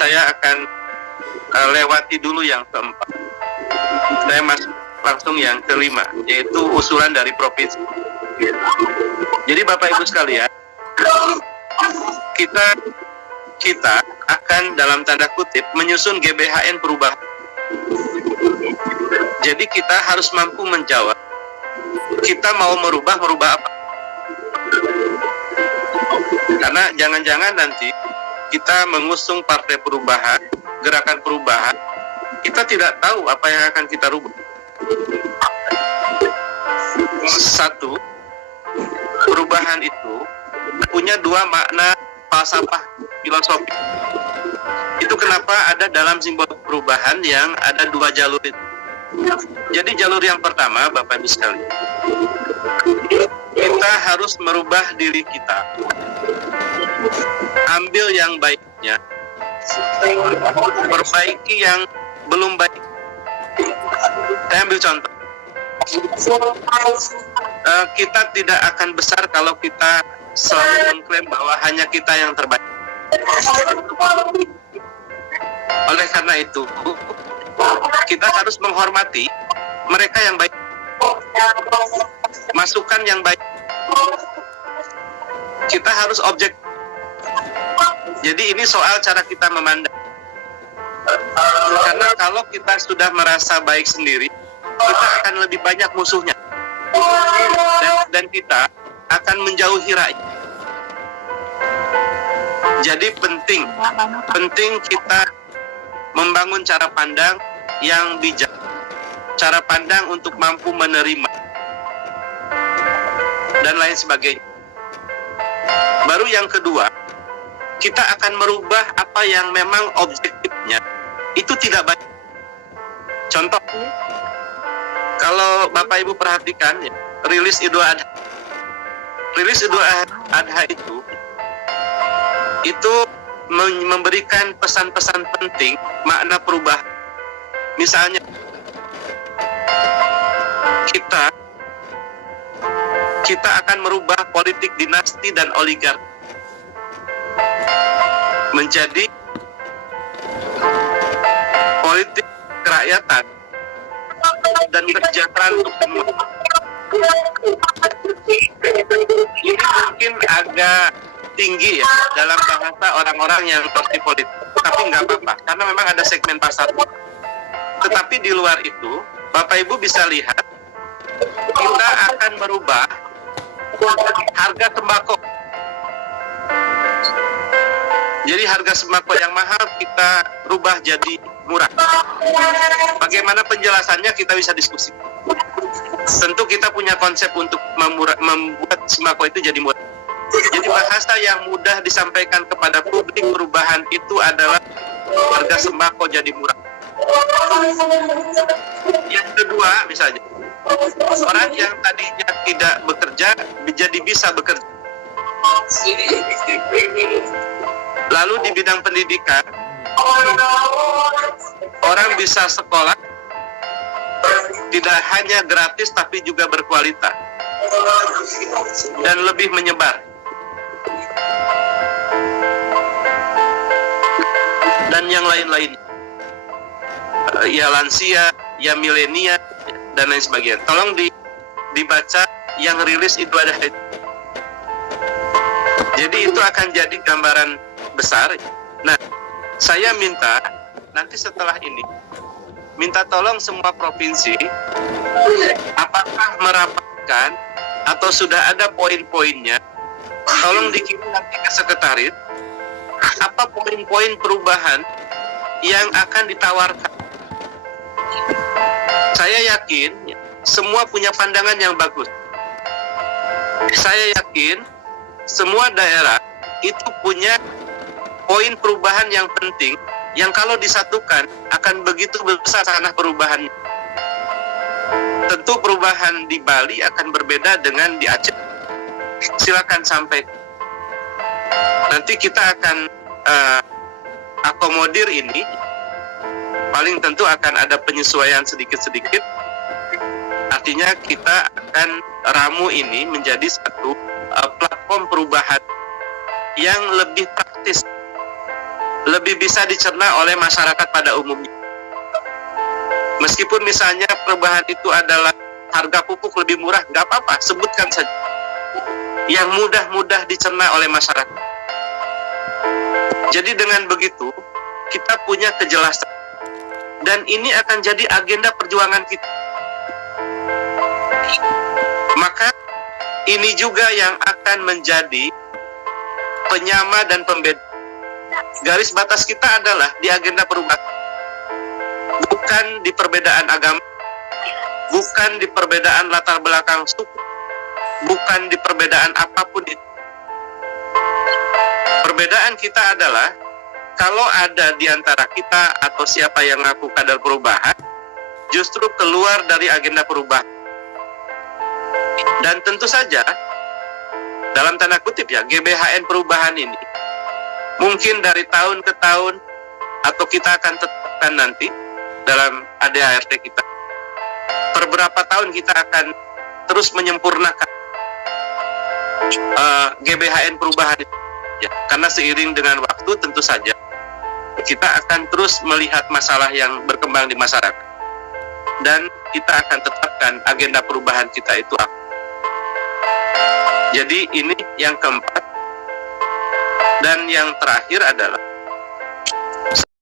saya akan lewati dulu yang keempat. Saya masuk langsung yang kelima, yaitu usulan dari provinsi. Jadi Bapak Ibu sekalian, kita akan dalam tanda kutip menyusun GBHN perubahan. Jadi kita harus mampu menjawab, kita mau merubah apa? Karena jangan-jangan nanti kita mengusung partai perubahan, gerakan perubahan, kita tidak tahu apa yang akan kita rubah. Satu, perubahan itu punya dua makna falsafah filosofi. Itu kenapa ada dalam simbol perubahan yang ada dua jalur itu. Jadi jalur yang pertama, Bapak Ibu sekalian, kita harus merubah diri kita. Ambil yang baiknya, perbaiki yang belum baik. Saya ambil contoh. Kita tidak akan besar kalau kita selalu mengklaim bahwa hanya kita yang terbaik. Oleh karena itu, kita harus menghormati mereka yang baik, masukan yang baik. Kita harus objek. Jadi ini soal cara kita memandang. Karena kalau kita sudah merasa baik sendiri, kita akan lebih banyak musuhnya. Dan kita akan menjauhi rakyat. Jadi penting kita membangun cara pandang yang bijak. Cara pandang untuk mampu menerima. Dan lain sebagainya. Baru yang kedua, kita akan merubah apa yang memang objektifnya itu tidak baik. Contoh, kalau Bapak Ibu perhatikan ya, rilis Idul Adha. Rilis Idul Adha itu memberikan pesan-pesan penting, makna perubahan. Misalnya, kita akan merubah politik dinasti dan oligarki menjadi politik kerakyatan dan kesejahteraan untuk semua. Ini mungkin agak tinggi ya dalam bahasa orang-orang yang mengerti politik, tapi nggak apa-apa karena memang ada segmen pasar. Tetapi di luar itu, Bapak Ibu bisa lihat kita akan merubah harga sembako. Jadi harga sembako yang mahal kita rubah jadi murah. Bagaimana penjelasannya kita bisa diskusi. Tentu kita punya konsep untuk membuat sembako itu jadi murah. Jadi bahasa yang mudah disampaikan kepada publik perubahan itu adalah harga sembako jadi murah. Yang kedua misalnya, orang yang tadinya tidak bekerja jadi bisa bekerja. Lalu di bidang pendidikan, orang bisa sekolah tidak hanya gratis tapi juga berkualitas dan lebih menyebar. Dan yang lain-lain, ya lansia, ya milenial dan lain sebagainya. Tolong dibaca yang rilis itu ada. Jadi itu akan jadi gambaran besar. Nah, saya minta nanti setelah ini minta tolong semua provinsi apakah merapatkan atau sudah ada poin-poinnya, tolong dikirim nanti ke sekretariat apa poin-poin perubahan yang akan ditawarkan. Saya yakin semua punya pandangan yang bagus. Saya yakin semua daerah itu punya poin perubahan yang penting yang kalau disatukan akan begitu besar tanah perubahannya. Tentu perubahan di Bali akan berbeda dengan di Aceh. Silakan sampaikan. Nanti kita akan akomodir ini. Paling tentu akan ada penyesuaian sedikit-sedikit. Artinya kita akan ramu ini menjadi satu platform perubahan yang lebih praktis lebih bisa dicerna oleh masyarakat pada umumnya. Meskipun misalnya perubahan itu adalah harga pupuk lebih murah, nggak apa-apa, sebutkan saja. Yang mudah-mudah dicerna oleh masyarakat. Jadi dengan begitu, kita punya kejelasan. Dan ini akan jadi agenda perjuangan kita. Maka ini juga yang akan menjadi penyama dan pembeda. Garis batas kita adalah di agenda perubahan. Bukan di perbedaan agama, bukan di perbedaan latar belakang suku, bukan di perbedaan apapun itu. Perbedaan kita adalah kalau ada di antara kita atau siapa yang ngaku kader perubahan, justru keluar dari agenda perubahan. Dan tentu saja, dalam tanda kutip ya, GBHN perubahan ini, mungkin dari tahun ke tahun, atau kita akan tetapkan nanti, dalam ADART kita, per berapa tahun kita akan terus menyempurnakan GBHN perubahan itu. Ya, karena seiring dengan waktu tentu saja kita akan terus melihat masalah yang berkembang di masyarakat dan kita akan tetapkan agenda perubahan kita itu apa. Jadi ini yang keempat, dan yang terakhir adalah